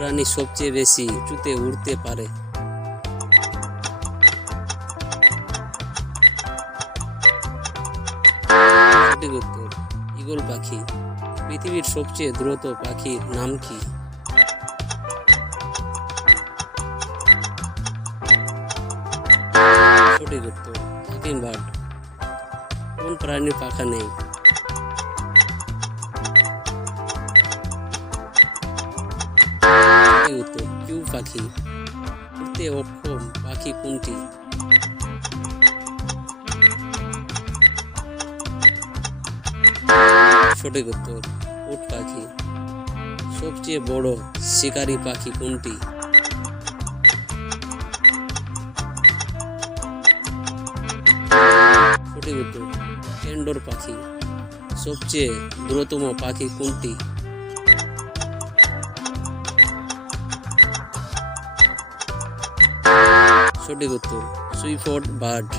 প্রাণী সবচেয়ে বেশি উঁচুতে উড়তে পারে? সঠিক উত্তর ঈগল পাখি। পৃথিবীর সবচেয়ে দ্রুত পাখির নাম কি? সঠিক উত্তর হাকিং বার্ড। কোন প্রাণীর পাখা নেই? সঠিক উত্তর কিউ পাখি। উড়তে অক্ষম পাখি কোনটি? সঠিক উত্তর উট পাখি। সবচেয়ে বড় শিকারী পাখি কোনটি? সঠিক উত্তর ক্যান্ডর পাখি। সবচেয়ে দ্রুততম পাখি কোনটি? সঠিক উত্তর সুইফট বার্ড।